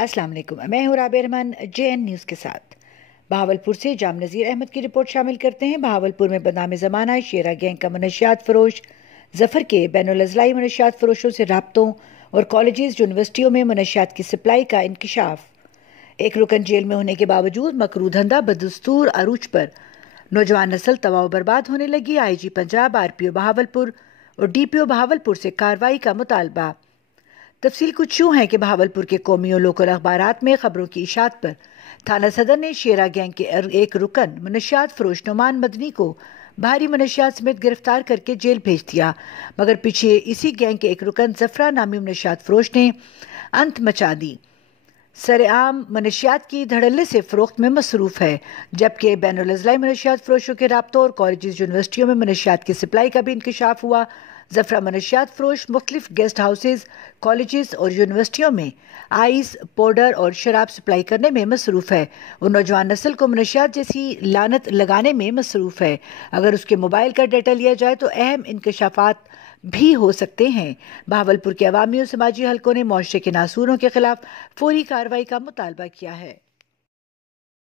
السلام علیکم، میں ہوں رابع رحمان JN نیوز کے ساتھ۔ بہاولپور سے جام نذیر احمد کی رپورٹ شامل کرتے ہیں۔ بہاولپور میں بدنام زمانہ شیرہ گینگ کا منشیات فروش ظفر کے بین الاضلاعی منشیات فروشوں سے رابطوں اور کالجز یونیورسٹیوں میں منشیات کی سپلائی کا انکشاف۔ ایک رکن جیل میں ہونے کے باوجود مکروہ دھندہ بدستور عروج پر نوجوان نسل تباہ و برباد ہونے لگی۔ IG پنجاب، RPO بہاولپور اور DPO بہاولپور سے کارروائی کا مطالبہ۔ تفصیل کچھ یوں ہے کہ بہاولپور کے قومی اور لوکل اخبارات میں خبروں کی اشاعت پر تھانہ صدر نے شیرہ گینگ کے ایک رکن منشیات فروش نعمان مدنی کو بھاری منشیات سمیت گرفتار کر کے جیل بھیج دیا، مگر پیچھے اسی گینگ کے ایک رکن زفرہ نامی منشیات فروش نے انت مچا دی۔ سرعام منشیات کی دھڑلے سے فروخت میں مصروف ہے، جبکہ بین الاضلاعی منشیات فروشوں کے رابطوں اور کالجز یونیورسٹیوں میں منشیات کی سپلائی کا بھی انکشاف ہوا۔ زفرہ منشیات فروش مختلف گیسٹ ہاؤسز، کالجز اور یونیورسٹیوں میں آئس، پاؤڈر اور شراب سپلائی کرنے میں مصروف ہے اور نوجوان نسل کو منشیات جیسی لعنت لگانے میں مصروف ہے۔ اگر اس کے موبائل کا ڈیٹا لیا جائے تو اہم انکشافات بھی ہو سکتے ہیں۔ بہاولپور کے عوامی اور سماجی حلقوں نے معاشرے کے ناسوروں کے خلاف فوری کارروائی کا مطالبہ کیا ہے۔